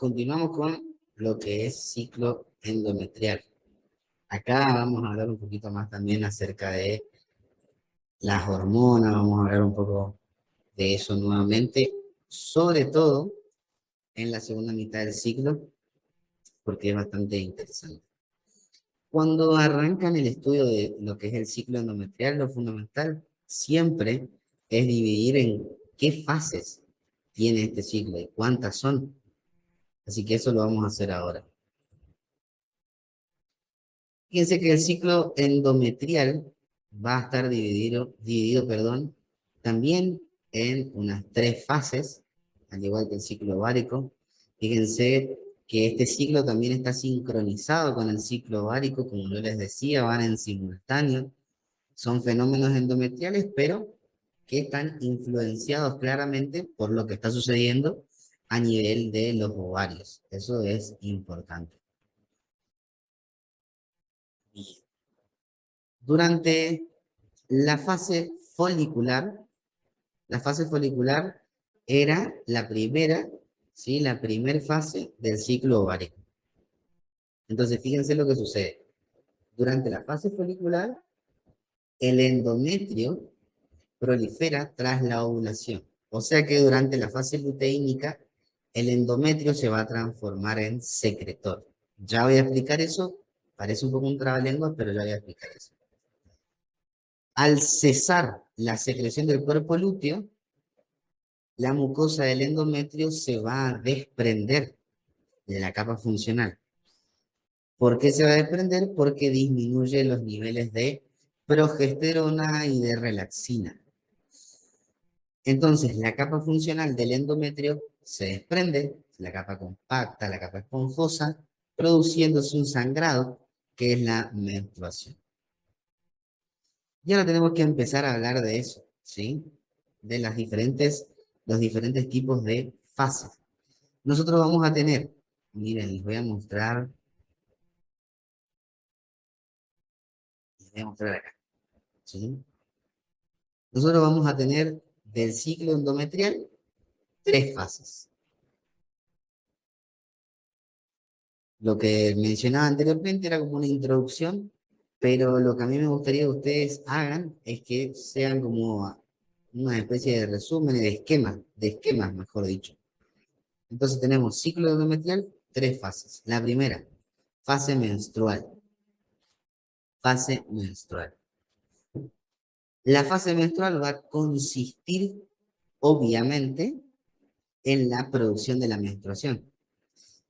continuamos con lo que es ciclo endometrial. Acá vamos a hablar un poquito más también acerca de las hormonas, vamos a hablar un poco de eso nuevamente, sobre todo en la segunda mitad del ciclo, porque es bastante interesante. Cuando arrancan el estudio de lo que es el ciclo endometrial, lo fundamental siempre es dividir en qué fases tiene este ciclo y cuántas son. Así que eso lo vamos a hacer ahora. Fíjense que el ciclo endometrial va a estar dividido, también en unas 3 fases, al igual que el ciclo ovárico. Fíjense que este ciclo también está sincronizado con el ciclo ovárico, como yo les decía, van en simultáneo. Son fenómenos endometriales, pero que están influenciados claramente por lo que está sucediendo a nivel de los ovarios. Eso es importante. Durante la fase folicular era la primera, ¿sí? La primera fase del ciclo ovárico. Entonces, fíjense lo que sucede. Durante la fase folicular, el endometrio prolifera tras la ovulación. O sea que durante la fase luteínica, el endometrio se va a transformar en secretor. Ya voy a explicar eso. Parece un poco un trabalengua, pero ya voy a explicar eso. Al cesar la secreción del cuerpo lúteo, la mucosa del endometrio se va a desprender de la capa funcional. ¿Por qué se va a desprender? Porque disminuye los niveles de progesterona y de relaxina. Entonces, la capa funcional del endometrio se desprende, la capa compacta, la capa esponjosa, produciéndose un sangrado que es la menstruación. Y ahora tenemos que empezar a hablar de eso, ¿sí? De los diferentes tipos de fases. Nosotros vamos a tener, miren, les voy a mostrar acá, ¿sí? Nosotros vamos a tener del ciclo endometrial 3 fases. Lo que mencionaba anteriormente era como una introducción, pero lo que a mí me gustaría que ustedes hagan es que sean como una especie de resumen de esquemas, mejor dicho. Entonces tenemos ciclo endometrial, 3 fases. La primera, fase menstrual. Fase menstrual. La fase menstrual va a consistir, obviamente, en la producción de la menstruación.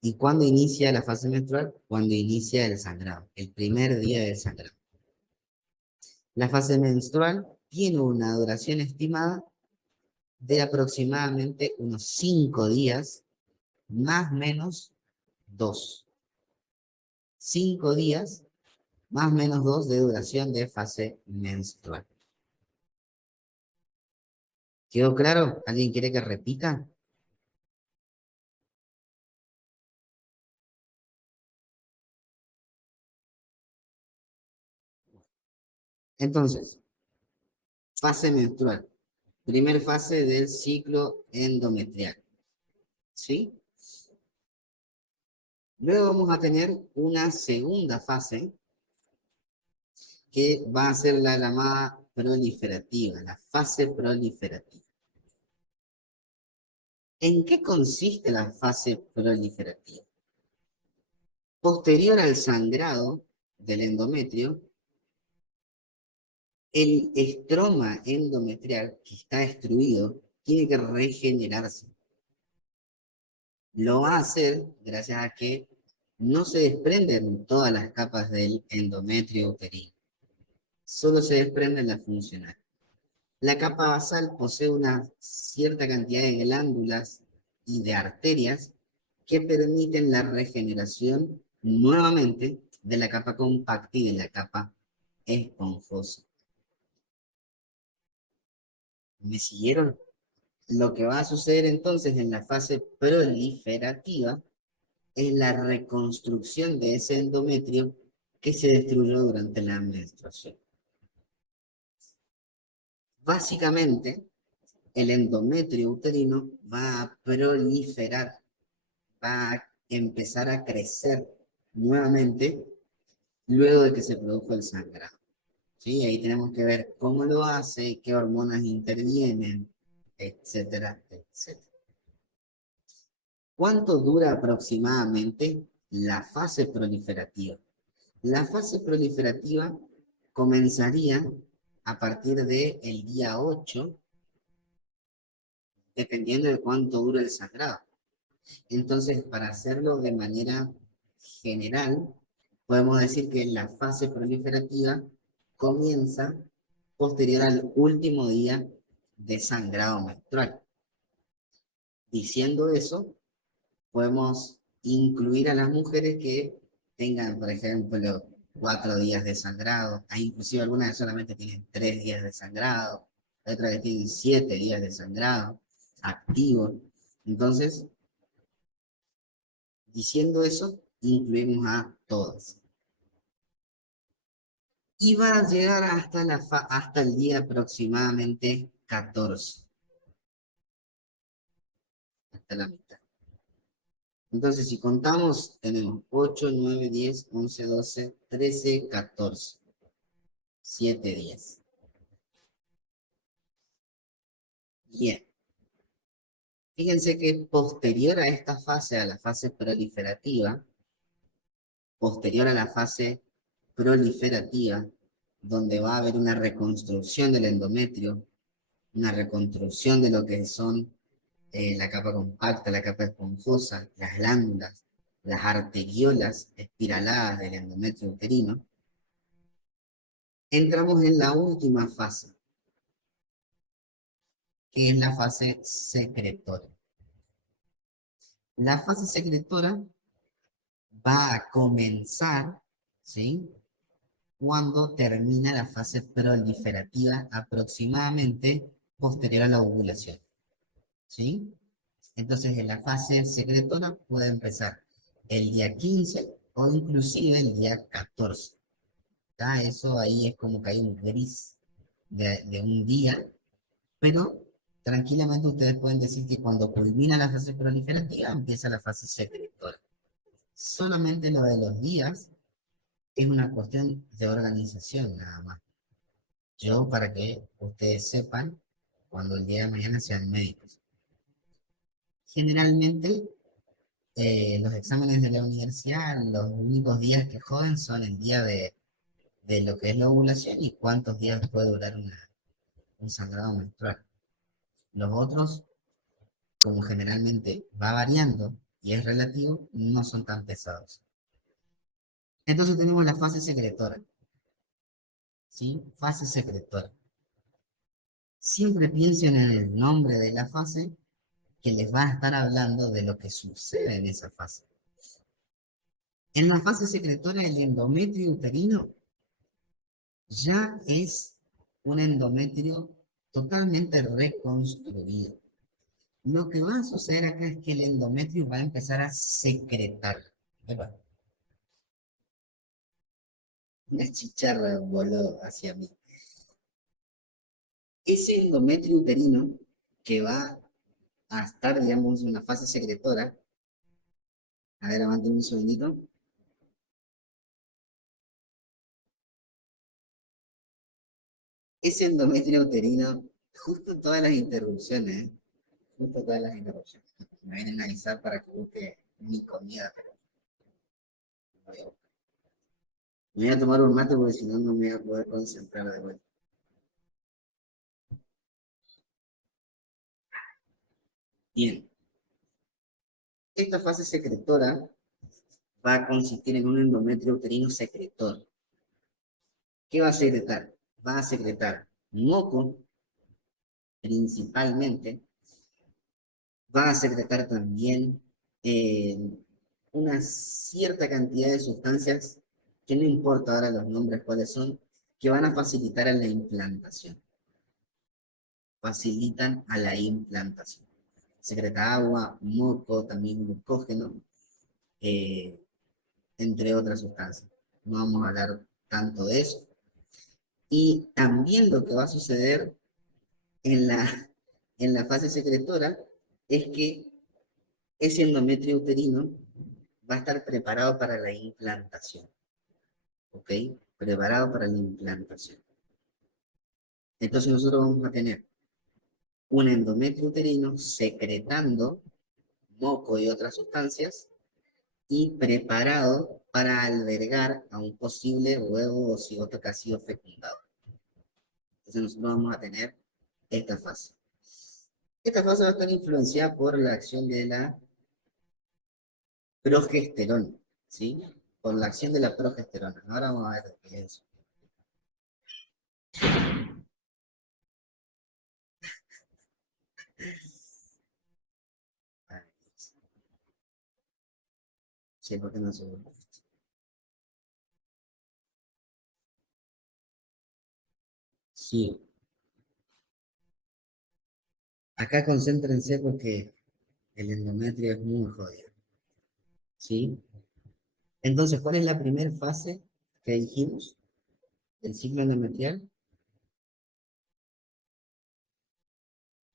¿Y cuándo inicia la fase menstrual? Cuando inicia el sangrado, el primer día del sangrado. La fase menstrual tiene una duración estimada de aproximadamente unos 5 días, más o menos 2. 5 días, más o menos 2 de duración de fase menstrual. ¿Quedó claro? ¿Alguien quiere que repita? Entonces, fase menstrual. Primer fase del ciclo endometrial. ¿Sí? Luego vamos a tener una segunda fase que va a ser la llamada proliferativa, la fase proliferativa. ¿En qué consiste la fase proliferativa? Posterior al sangrado del endometrio, el estroma endometrial que está destruido tiene que regenerarse. Lo va a hacer gracias a que no se desprenden todas las capas del endometrio uterino, solo se desprenden las funcionales. La capa basal posee una cierta cantidad de glándulas y de arterias que permiten la regeneración nuevamente de la capa compacta y de la capa esponjosa. ¿Me siguieron? Lo que va a suceder entonces en la fase proliferativa es la reconstrucción de ese endometrio que se destruyó durante la menstruación. Básicamente, el endometrio uterino va a proliferar va a empezar a crecer nuevamente luego de que se produjo el sangrado. ¿Sí? Ahí tenemos que ver cómo lo hace, qué hormonas intervienen, etcétera, etcétera. ¿Cuánto dura aproximadamente la fase proliferativa? La fase proliferativa comenzaría a partir del día 8, dependiendo de cuánto dura el sangrado. Entonces, para hacerlo de manera general, podemos decir que la fase proliferativa comienza posterior al último día de sangrado menstrual. Diciendo eso, podemos incluir a las mujeres que tengan, por ejemplo, 4 días de sangrado. Hay inclusive algunas que solamente tienen 3 días de sangrado, otras que tienen 7 días de sangrado activo. Entonces, diciendo eso, incluimos a todas. Y va a llegar hasta el día aproximadamente 14, hasta la mitad. Entonces, si contamos, tenemos 8, 9, 10, 11, 12, 13, 14. 7 días. Bien. Fíjense que posterior a esta fase, a la fase proliferativa, posterior a la fase proliferativa, donde va a haber una reconstrucción del endometrio, una reconstrucción de lo que son la capa compacta, la capa esponjosa, las glándulas, las arteriolas espiraladas del endometrio uterino, entramos en la última fase, que es la fase secretora. La fase secretora va a comenzar, ¿sí? Cuando termina la fase proliferativa aproximadamente posterior a la ovulación, ¿sí? Entonces, en la fase secretora puede empezar el día 15 o inclusive el día 14. ¿Tá? Eso ahí es como que hay un gris de un día, pero tranquilamente ustedes pueden decir que cuando culmina la fase proliferativa empieza la fase secretora. Solamente lo de los días es una cuestión de organización nada más. Yo, para que ustedes sepan, cuando el día de mañana sean médicos. Generalmente, los exámenes de la universidad, los únicos días que joden son el día de lo que es la ovulación y cuántos días puede durar un sangrado menstrual. Los otros, como generalmente va variando y es relativo, no son tan pesados. Entonces tenemos la fase secretora, ¿sí? Fase secretora. Siempre piensen en el nombre de la fase que les va a estar hablando de lo que sucede en esa fase. En la fase secretora, el endometrio uterino ya es un endometrio totalmente reconstruido. Lo que va a suceder acá es que el endometrio va a empezar a secretar. Una chicharra voló hacia mí. Ese endometrio uterino que va a estar, digamos, en una fase secretora. A ver, aguanten un segundito. Ese endometrio uterino, justo todas las interrupciones, justo todas las interrupciones. Me vienen a avisar para que busque mi comida, pero no. Me voy a tomar un mate porque si no, no me voy a poder concentrar de vuelta. Bien. Esta fase secretora va a consistir en un endometrio uterino secretor. ¿Qué va a secretar? Va a secretar moco, principalmente. Va a secretar también eh, una cierta cantidad de sustancias, que no importa ahora los nombres cuáles son, que van a facilitar a la implantación. Facilitan a la implantación. Secreta agua, moco, también glucógeno, eh, entre otras sustancias. No vamos a hablar tanto de eso. Y también lo que va a suceder en la fase secretora es que ese endometrio uterino va a estar preparado para la implantación, ¿ok? Preparado para la implantación. Entonces nosotros vamos a tener un endometrio uterino secretando moco y otras sustancias y preparado para albergar a un posible huevo o cigoto que ha sido fecundado. Entonces nosotros vamos a tener esta fase. Esta fase va a estar influenciada por la acción de la progesterona, ¿sí? Por la acción de la progesterona. Ahora vamos a ver qué es eso. Sí, porque no se vuelve. Sí, acá concéntrense porque el endometrio es muy jodido, ¿sí? Entonces, ¿cuál es la primera fase que dijimos del ciclo endometrial?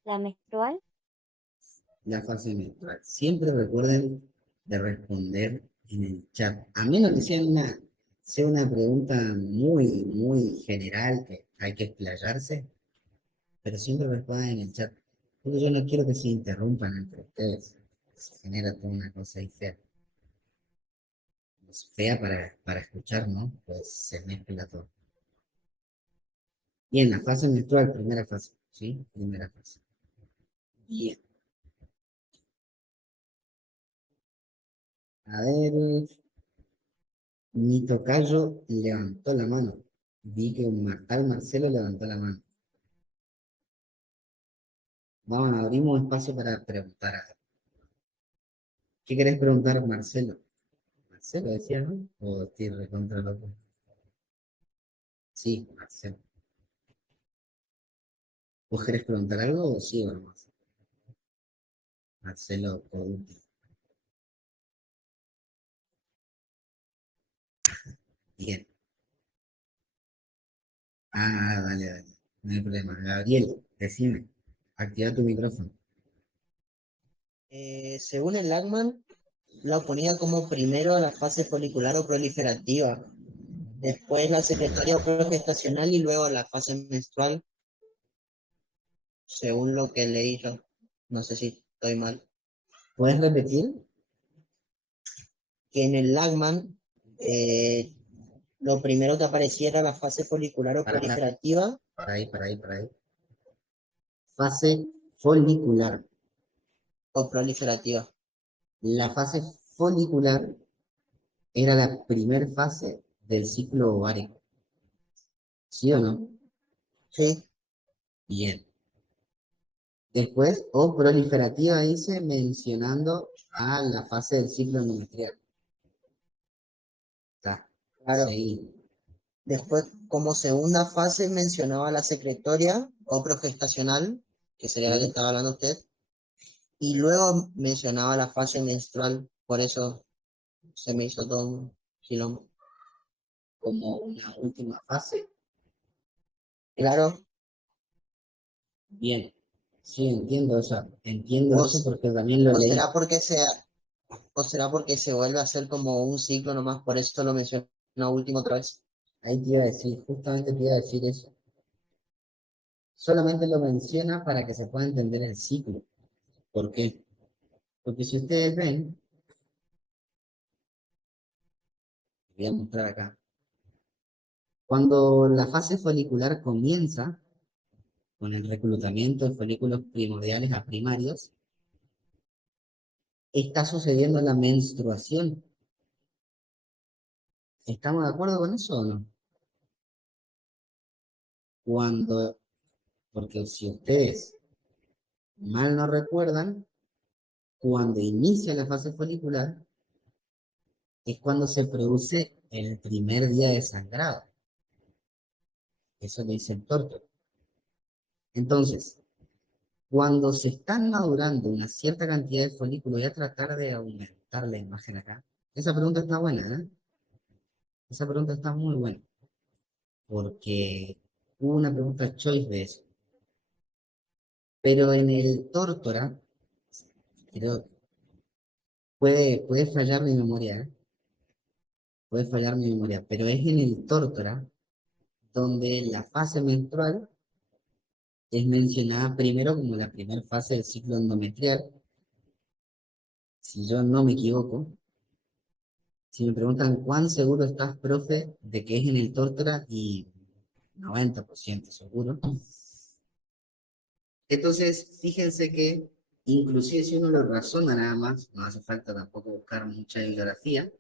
La menstrual, La fase menstrual. Siempre recuerden de responder en el chat. A menos que sea una pregunta muy, muy general que hay que explayarse, pero siempre respondan en el chat. Porque yo no quiero que se interrumpan entre ustedes. Se genera toda una cosa ahí fea. Es fea para escuchar, ¿no? Pues se mezcla todo. Bien, la fase menstrual, primera fase, ¿sí? Primera fase. Bien. A ver, mi tocayo levantó la mano. Vi que tal Marcelo levantó la mano. Vamos, abrimos espacio para preguntar algo. ¿Qué querés preguntar, Marcelo? Marcelo decía, ¿no? O estoy recontra loco. Sí, Marcelo. ¿Vos querés preguntar algo o sí o no? Marcelo, por último. Bien. Dale, dale. No hay problema. Gabriel, decime. Activa tu micrófono. Según el Lagman, lo ponía como primero la fase folicular o proliferativa, después la secretaria o progestacional y luego la fase menstrual, según lo que leí yo. No sé si estoy mal. ¿Puedes repetir? Que en el Lagman, lo primero que aparecía era la fase folicular o Para, proliferativa para ahí. Fase folicular. o proliferativa. La fase folicular era la primera fase del ciclo ovárico. ¿Sí o no? Sí, Bien. Después, o proliferativa dice, mencionando a la fase del ciclo endometrial. Está. claro. Sí. Después, como segunda fase, mencionaba la secretoria o progestacional, que sería la que Sí. estaba hablando usted. Y luego mencionaba la fase menstrual, por eso se me hizo todo un quilombo. Como una última fase. Claro, Bien. Sí, entiendo eso. Entiendo o, eso porque también lo o leí. será porque o será porque se vuelve a hacer como un ciclo nomás, por eso lo menciono último otra vez. Ahí te iba a decir, justamente te iba a decir eso. Solamente lo menciona para que se pueda entender el ciclo. ¿Por qué? Porque si ustedes ven, voy a mostrar acá, cuando la fase folicular comienza con el reclutamiento de folículos primordiales a primarios, está sucediendo la menstruación. ¿Estamos de acuerdo con eso o no? Cuando, porque si ustedes mal no recuerdan, cuando inicia la fase folicular es cuando se produce el primer día de sangrado. Eso lo dice el tórtoro. Entonces, cuando se están madurando una cierta cantidad de folículos, voy a tratar de aumentar la imagen acá. Esa pregunta está buena, ¿eh? Esa pregunta está muy buena, porque hubo una pregunta choice de eso. Pero en el tórtora, creo, Puede fallar mi memoria, ¿eh? Puede fallar mi memoria, pero es en el tórtora donde la fase menstrual es mencionada primero como la primera fase del ciclo endometrial, si yo no me equivoco. Si me preguntan cuán seguro estás, profe, de que es en el tórtora, y 90% seguro. Entonces, fíjense que inclusive si uno lo razona nada más, no hace falta tampoco buscar mucha bibliografía,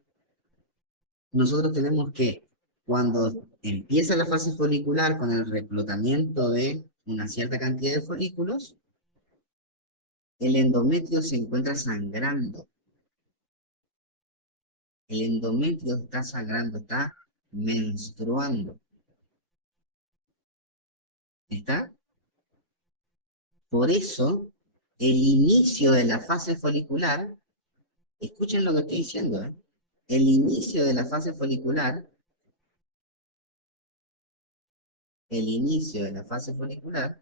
nosotros tenemos que cuando empieza la fase folicular con el reclutamiento de una cierta cantidad de folículos, el endometrio se encuentra sangrando. El endometrio está sangrando, está menstruando. ¿Está? Por eso, el inicio de la fase folicular, escuchen lo que estoy diciendo, ¿eh? El inicio de la fase folicular, el inicio de la fase folicular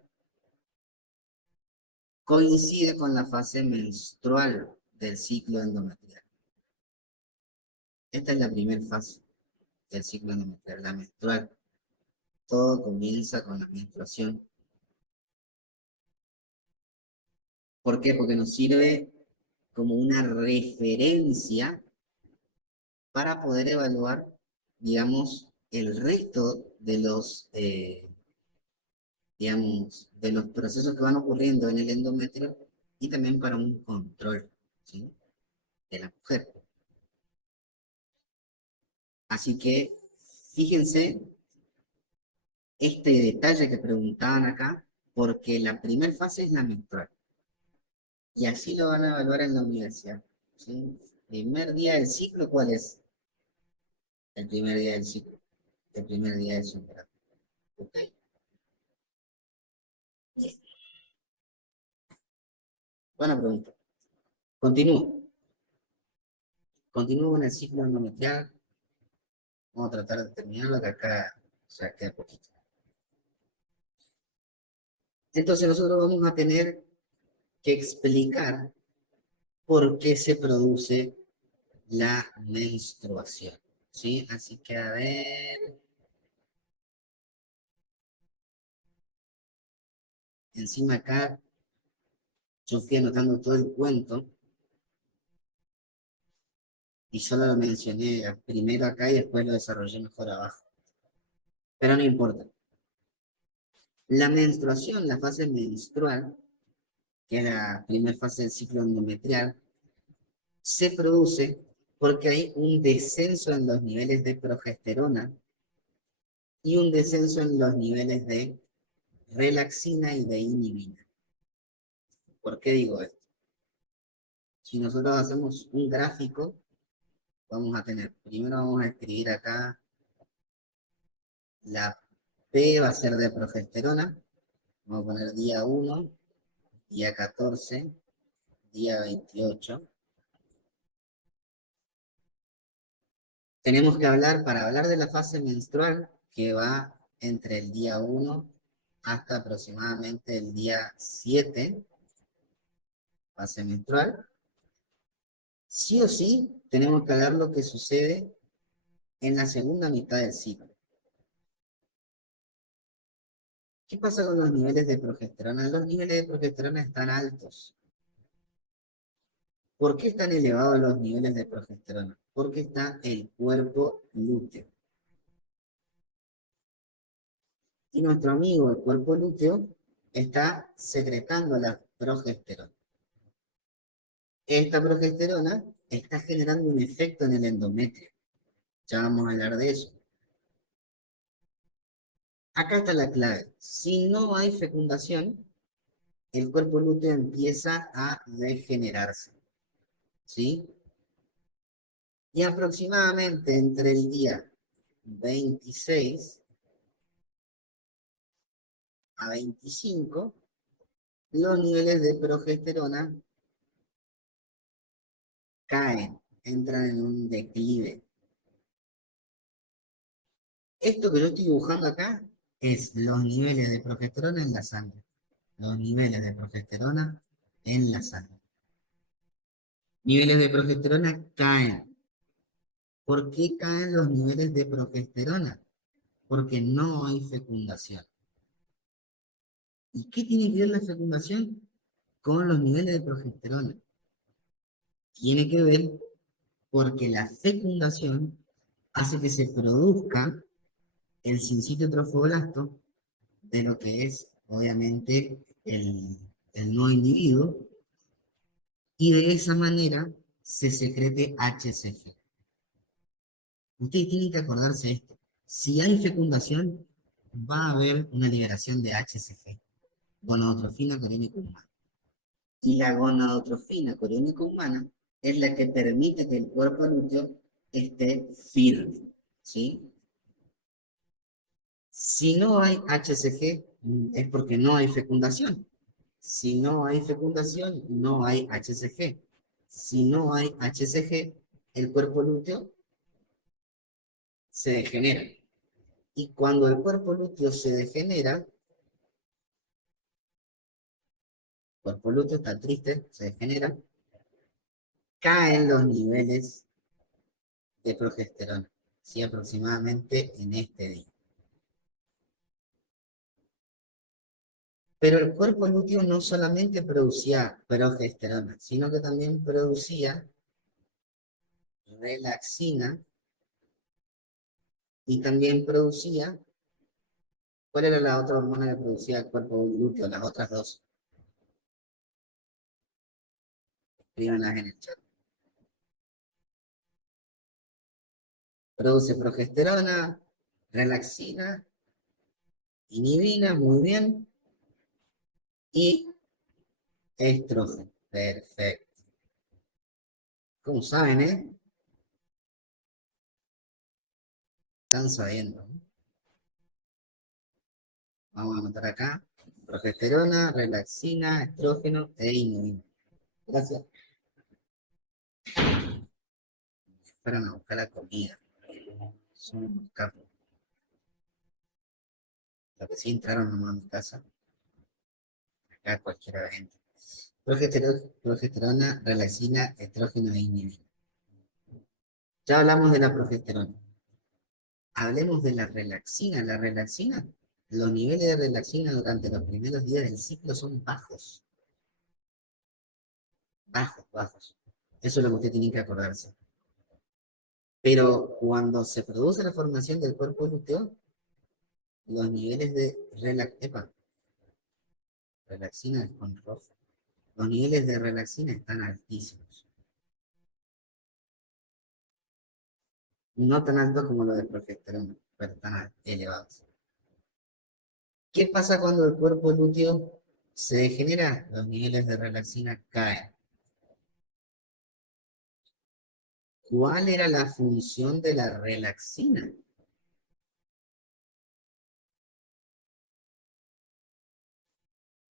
coincide con la fase menstrual del ciclo endometrial. Esta es la primera fase del ciclo endometrial, la menstrual. Todo comienza con la menstruación. ¿Por qué? Porque nos sirve como una referencia para poder evaluar, digamos, el resto de los, digamos, de los procesos que van ocurriendo en el endometrio y también para un control, ¿sí?, de la mujer. Así que, fíjense este detalle que preguntaban acá, porque la primera fase es la menstrual. Y así lo van a evaluar en la universidad, ¿sí? Primer día del ciclo, ¿cuál es? El primer día del ciclo. El primer día de su embarazo. Ok. Bien. Buena pregunta. Continúo. Continúo con el ciclo endometrial. Vamos a tratar de terminarlo, que acá ya queda poquito. Entonces nosotros vamos a tener que explicar por qué se produce la menstruación, ¿sí? Así que a ver, encima acá yo fui anotando todo el cuento y solo lo mencioné primero acá y después lo desarrollé mejor abajo. Pero no importa. La menstruación, la fase menstrual, que es la primera fase del ciclo endometrial, se produce porque hay un descenso en los niveles de progesterona y un descenso en los niveles de relaxina y de inhibina. ¿Por qué digo esto? Si nosotros hacemos un gráfico, vamos a tener, primero vamos a escribir acá, la P va a ser de progesterona, vamos a poner día 1, día 14, día 28. Tenemos que hablar, para hablar de la fase menstrual, que va entre el día 1 hasta aproximadamente el día 7, fase menstrual. Sí o sí, tenemos que hablar lo que sucede en la segunda mitad del ciclo. ¿Qué pasa con los niveles de progesterona? Los niveles de progesterona están altos. ¿Por qué están elevados los niveles de progesterona? Porque está el cuerpo lúteo. Y nuestro amigo, el cuerpo lúteo, está secretando la progesterona. Esta progesterona está generando un efecto en el endometrio. Ya vamos a hablar de eso. Acá está la clave. Si no hay fecundación, el cuerpo lúteo empieza a degenerarse, ¿sí? Y aproximadamente entre el día 26 a 25, los niveles de progesterona caen, entran en un declive. Esto que yo estoy dibujando acá es los niveles de progesterona en la sangre. Los niveles de progesterona en la sangre. Niveles de progesterona caen. ¿Por qué caen los niveles de progesterona? Porque no hay fecundación. ¿Y qué tiene que ver la fecundación con los niveles de progesterona? Tiene que ver porque la fecundación hace que se produzca el sincito trofoblasto de lo que es, obviamente, el nuevo individuo, y de esa manera se secrete HCG. Ustedes tienen que acordarse de esto. Si hay fecundación, va a haber una liberación de HCG, gonadotrofina coriónica humana. Y la gonadotrofina coriónica humana es la que permite que el cuerpo lúteo esté firme, ¿sí? Si no hay HCG, es porque no hay fecundación. Si no hay fecundación, no hay HCG. Si no hay HCG, el cuerpo lúteo se degenera. Y cuando el cuerpo lúteo se degenera, el cuerpo lúteo está triste, se degenera, caen los niveles de progesterona, ¿sí? Aproximadamente en este día. Pero el cuerpo lúteo no solamente producía progesterona, sino que también producía relaxina y también producía, ¿cuál era la otra hormona que producía el cuerpo lúteo? Las otras dos. Escríbanlas en el chat. Produce progesterona, relaxina, inhibina, muy bien, y estrógeno. Perfecto. ¿Cómo saben, Están sabiendo, ¿no? Vamos a anotar acá. Progesterona, relaxina, estrógeno e inhibina. Gracias. Fueron a buscar la comida. Son unos capos. Los que sí entraron nomás a mi casa. Acá cualquiera gente. Progesterona, relaxina, estrógeno e inhibina. Ya hablamos de la progesterona. Hablemos de la relaxina. La relaxina, los niveles de relaxina durante los primeros días del ciclo son bajos. Bajos, bajos. Eso es lo que usted tiene que acordarse. Pero cuando se produce la formación del cuerpo lúteo, los niveles de relaxina con rojo. Los niveles de relaxina están altísimos. No tan altos como los de progesterona, pero están elevados. ¿Qué pasa cuando el cuerpo lúteo se degenera? Los niveles de relaxina caen. ¿Cuál era la función de la relaxina?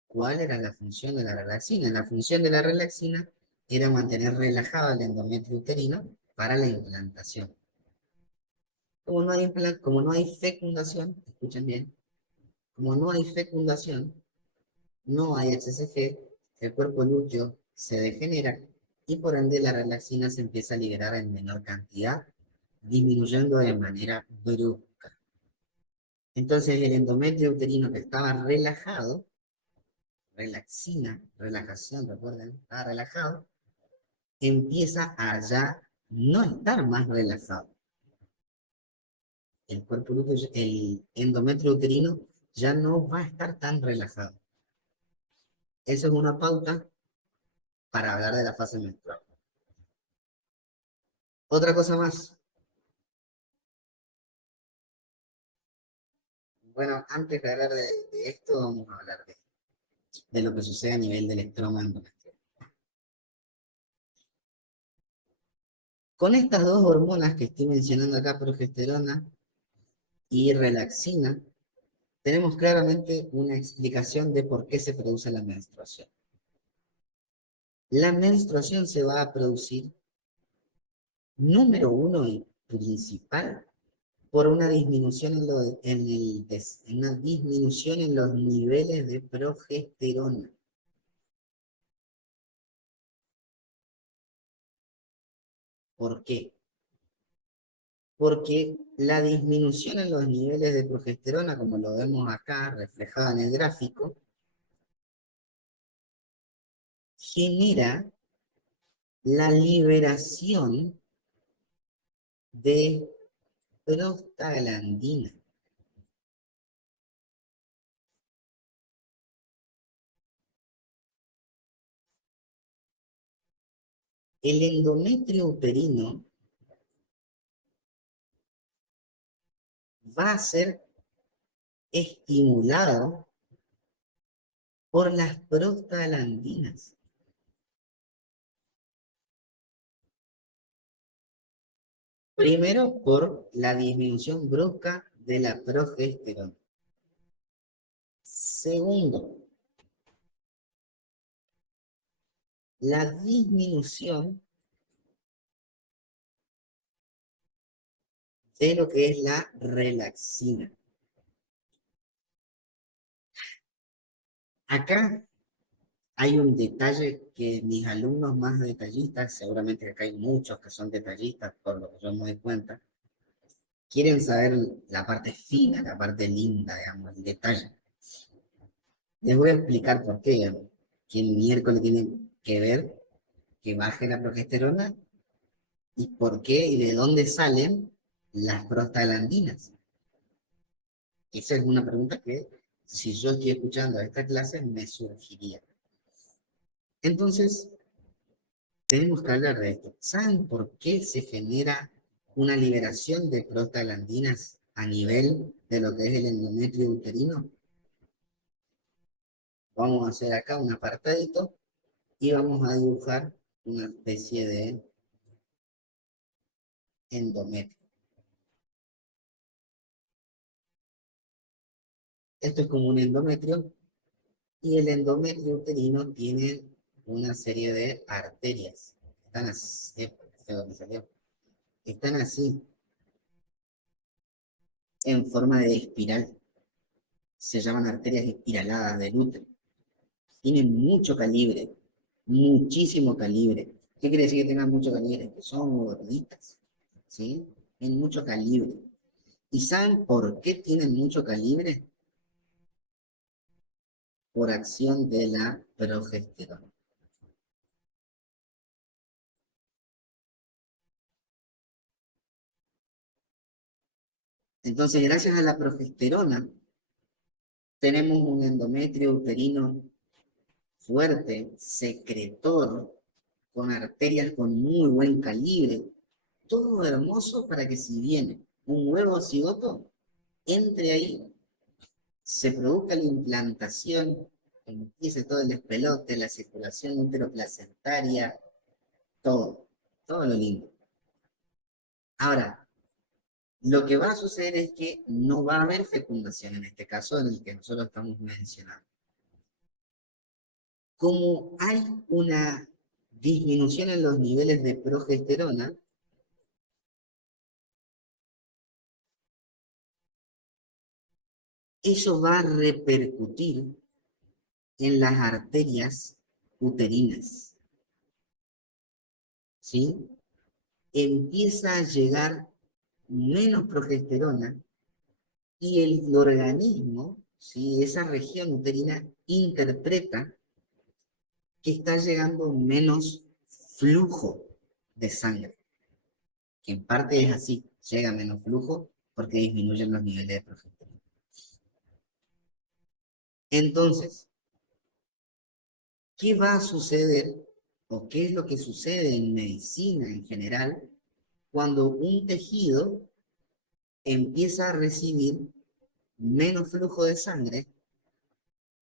¿Cuál era la función de la relaxina? La función de la relaxina era mantener relajado el endometrio uterino para la implantación. Como no hay fecundación, escuchen bien, como no hay fecundación, no hay HCG, el cuerpo lúteo se degenera y por ende la relaxina se empieza a liberar en menor cantidad, disminuyendo de manera brusca. Entonces el endometrio uterino que estaba relajado, relaxina, relajación, recuerden, estaba relajado, empieza a ya no estar más relajado. El cuerpo lúteo, el endometrio uterino ya no va a estar tan relajado. Eso es una pauta para hablar de la fase menstrual. Otra cosa más. Bueno, antes de hablar de esto, vamos a hablar de lo que sucede a nivel del estroma endometrial. Con estas dos hormonas que estoy mencionando acá, progesterona y relaxina, tenemos claramente una explicación de por qué se produce la menstruación. La menstruación se va a producir, número uno y principal, por una disminución una disminución en los niveles de progesterona. ¿Por qué? Porque la disminución en los niveles de progesterona, como lo vemos acá reflejado en el gráfico, genera la liberación de prostaglandina. El endometrio uterino va a ser estimulado por las prostaglandinas. Primero, por la disminución brusca de la progesterona. Segundo, la disminución de lo que es la relaxina. Acá hay un detalle que mis alumnos más detallistas, seguramente acá hay muchos que son detallistas, por lo que yo me doy cuenta, quieren saber la parte fina, la parte linda, digamos, el detalle. Les voy a explicar por qué, digamos, que miércoles tiene que ver que baje la progesterona y por qué y de dónde salen las prostaglandinas. Esa es una pregunta que, si yo estoy escuchando esta clase, me surgiría. Entonces, tenemos que hablar de esto. ¿Saben por qué se genera una liberación de prostaglandinas a nivel de lo que es el endometrio uterino? Vamos a hacer acá un apartadito y vamos a dibujar una especie de endometrio. Esto es como un endometrio y el endometrio uterino tiene una serie de arterias. Están así, están así, en forma de espiral. Se llaman arterias espiraladas del útero. Tienen mucho calibre, muchísimo calibre. ¿Qué quiere decir que tengan mucho calibre? Que son gorditas, ¿sí? Tienen mucho calibre. ¿Y saben por qué tienen mucho calibre? Por acción de la progesterona. Entonces, gracias a la progesterona, tenemos un endometrio uterino fuerte, secretor, con arterias con muy buen calibre, todo hermoso para que si viene un nuevo cigoto, entre ahí, se produzca la implantación, empiece todo el despelote, la circulación uteroplacentaria, todo lo lindo. Ahora, lo que va a suceder es que no va a haber fecundación en este caso en el que nosotros estamos mencionando. Como hay una disminución en los niveles de progesterona, eso va a repercutir en las arterias uterinas, ¿sí? Empieza a llegar menos progesterona y el organismo, ¿sí? Esa región uterina interpreta que está llegando menos flujo de sangre, que en parte es así, llega menos flujo porque disminuyen los niveles de progesterona. Entonces, ¿qué va a suceder o qué es lo que sucede en medicina en general cuando un tejido empieza a recibir menos flujo de sangre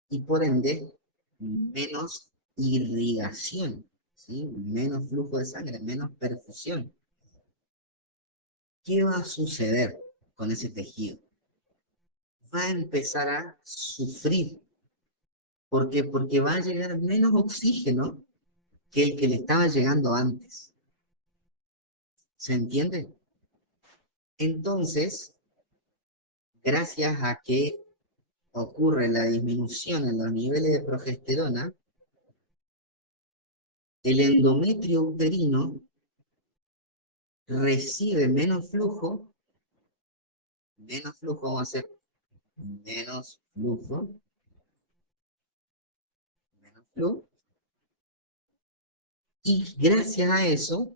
y por ende menos irrigación, ¿sí? Menos flujo de sangre, menos perfusión? ¿Qué va a suceder con ese tejido? Va a empezar a sufrir. ¿Por qué? Porque va a llegar menos oxígeno que el que le estaba llegando antes. ¿Se entiende? Entonces, gracias a que ocurre la disminución en los niveles de progesterona, el endometrio uterino recibe menos flujo, vamos a hacer menos flujo, y gracias a eso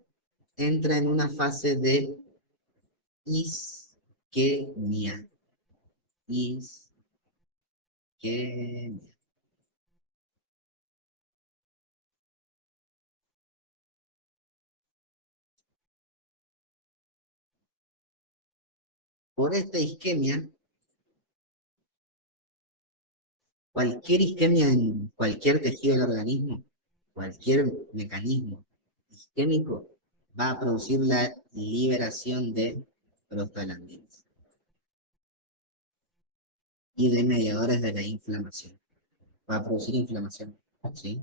entra en una fase de isquemia. Isquemia. Por esta isquemia, cualquier isquemia en cualquier tejido del organismo, cualquier mecanismo isquémico, va a producir la liberación de prostaglandinas y de mediadores de la inflamación. Va a producir inflamación, ¿sí?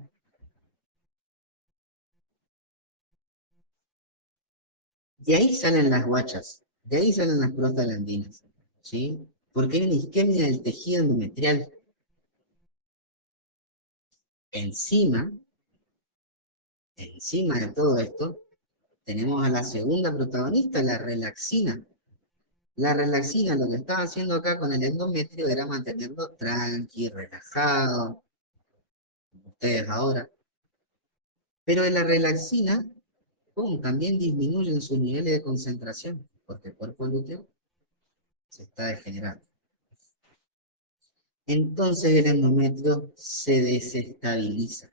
De ahí salen las guachas, de ahí salen las prostaglandinas, ¿sí? Porque hay una isquemia del tejido endometrial. Encima de todo esto, tenemos a la segunda protagonista, la relaxina. La relaxina lo que estaba haciendo acá con el endometrio era mantenerlo tranqui, relajado, como ustedes ahora. Pero la relaxina, ¡pum!, también disminuyen sus niveles de concentración, porque el cuerpo lúteo se está degenerando. Entonces el endometrio se desestabiliza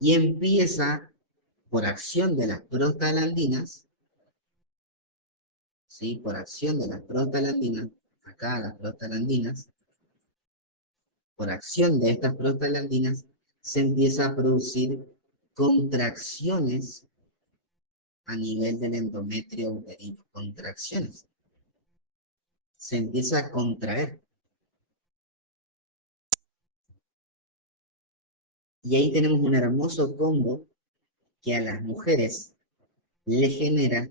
y empieza, por acción de las prostaglandinas, ¿sí? Por acción de las prostaglandinas, acá las prostaglandinas, por acción de estas prostaglandinas, se empieza a producir contracciones a nivel del endometrio uterino, contracciones. Se empieza a contraer. Y ahí tenemos un hermoso combo que a las mujeres le genera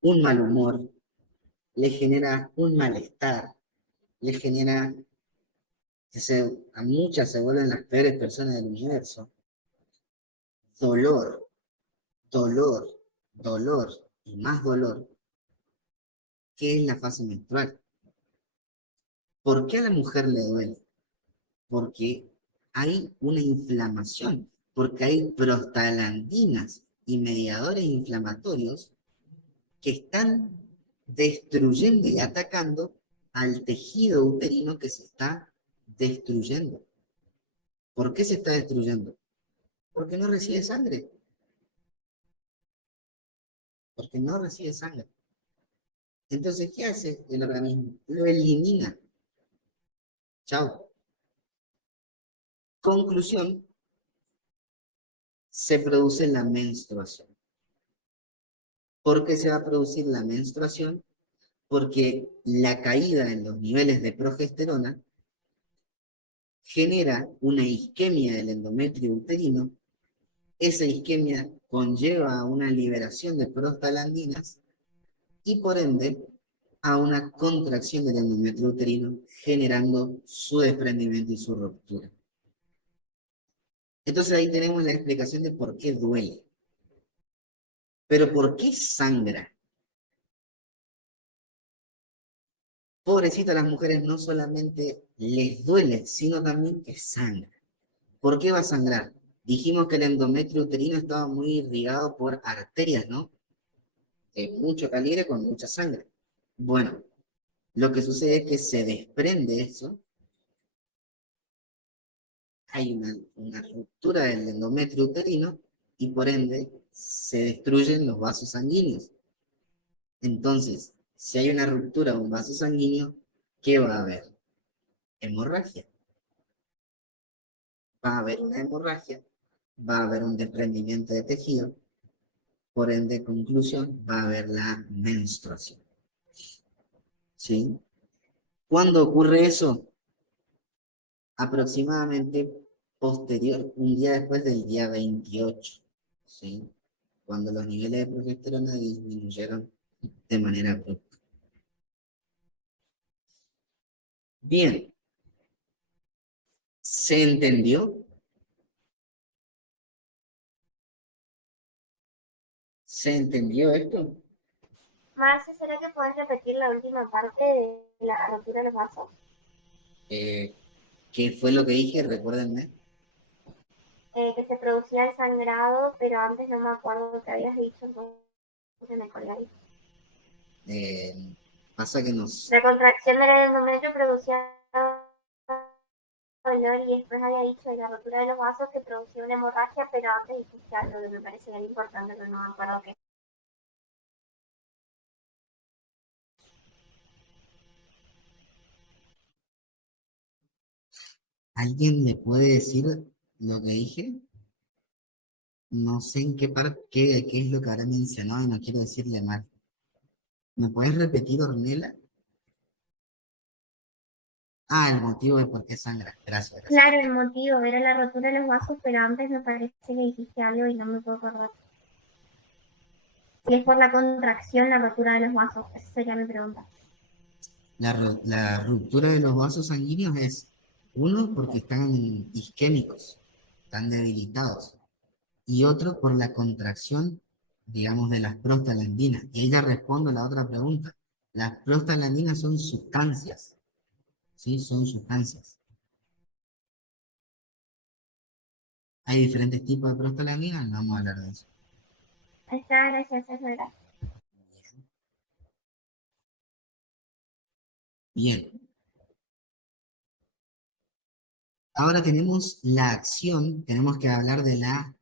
un mal humor, le genera un malestar, le genera que a muchas se vuelven las peores personas del universo. Dolor, dolor, dolor y más dolor, que es la fase menstrual. ¿Por qué a la mujer le duele? Porque hay una inflamación, porque hay prostaglandinas y mediadores inflamatorios que están destruyendo y atacando al tejido uterino que se está destruyendo. ¿Por qué se está destruyendo? Porque no recibe sangre. Porque no recibe sangre. Entonces, ¿qué hace el organismo? Lo elimina. Chao. Conclusión, se produce la menstruación. ¿Por qué se va a producir la menstruación? Porque la caída en los niveles de progesterona genera una isquemia del endometrio uterino. Esa isquemia conlleva a una liberación de prostaglandinas y por ende a una contracción del endometrio uterino, generando su desprendimiento y su ruptura. Entonces ahí tenemos la explicación de por qué duele. Pero ¿por qué sangra? Pobrecita, a las mujeres no solamente les duele, sino también que sangra. ¿Por qué va a sangrar? Dijimos que el endometrio uterino estaba muy irrigado por arterias, ¿no? De mucho calibre con mucha sangre. Bueno, lo que sucede es que se desprende eso, hay una ruptura del endometrio uterino y por ende se destruyen los vasos sanguíneos. Entonces, si hay una ruptura de un vaso sanguíneo, ¿qué va a haber? Hemorragia. Va a haber una hemorragia, va a haber un desprendimiento de tejido, por ende, conclusión, va a haber la menstruación. ¿Sí? ¿Cuándo ocurre eso? Aproximadamente posterior, un día después del día 28, ¿sí? Cuando los niveles de progesterona disminuyeron de manera abrupta. Bien, ¿se entendió? ¿Se entendió esto? Marce, ¿será que puedes repetir la última parte de la rotura de los vasos? ¿Qué fue lo que dije? Recuérdenme. Que se producía el sangrado, pero antes no me acuerdo qué habías dicho, entonces me colgué ahí. Pasa que nos... La contracción del endometrio producía dolor y después había dicho de la rotura de los vasos que producía una hemorragia, pero antes dijiste algo que me parece bien importante, pero no me acuerdo qué. ¿Alguien me puede decir lo que dije? No sé en qué parte, qué es lo que habrá mencionado y no quiero decirle mal. ¿Me puedes repetir, Ornella? Ah, el motivo de por qué sangra. Gracias, gracias. Claro, el motivo era la rotura de los vasos, pero antes me parece que dijiste algo y no me puedo acordar. Si es por la contracción, la rotura de los vasos, esa sería mi pregunta. La ruptura de los vasos sanguíneos es, uno, porque están isquémicos, están debilitados, y otro por la contracción, digamos, de las prostaglandinas. Y ahí ya respondo a la otra pregunta. Las prostaglandinas son sustancias, ¿sí? Son sustancias. Hay diferentes tipos de prostaglandinas, no vamos a hablar de eso. Está, gracias, es verdad. Bien. Ahora tenemos la acción, tenemos que hablar de la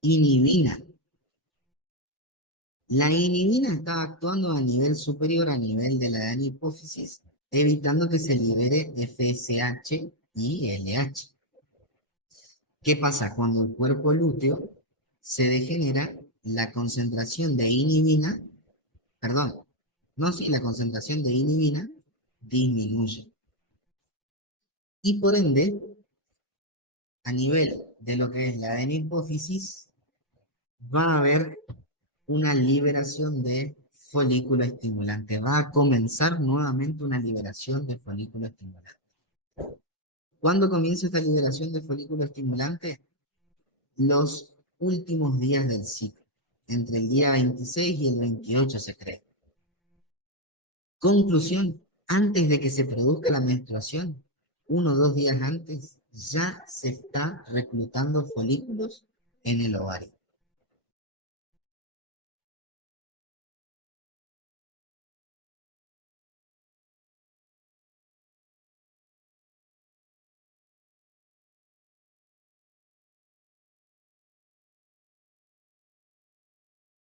inhibina. La inhibina está actuando a nivel superior, a nivel de la hipófisis, evitando que se libere FSH y LH. ¿Qué pasa? Cuando el cuerpo lúteo se degenera, la concentración de inhibina, perdón, no si la concentración de inhibina disminuye. Y por ende, a nivel de lo que es la hipófisis, va a haber una liberación de folículo estimulante. Va a comenzar nuevamente una liberación de folículo estimulante. ¿Cuándo comienza esta liberación de folículo estimulante? Los últimos días del ciclo, entre el día 26 y el 28 se cree. Conclusión, antes de que se produzca la menstruación, 1 o 2 días antes, ya se está reclutando folículos en el ovario.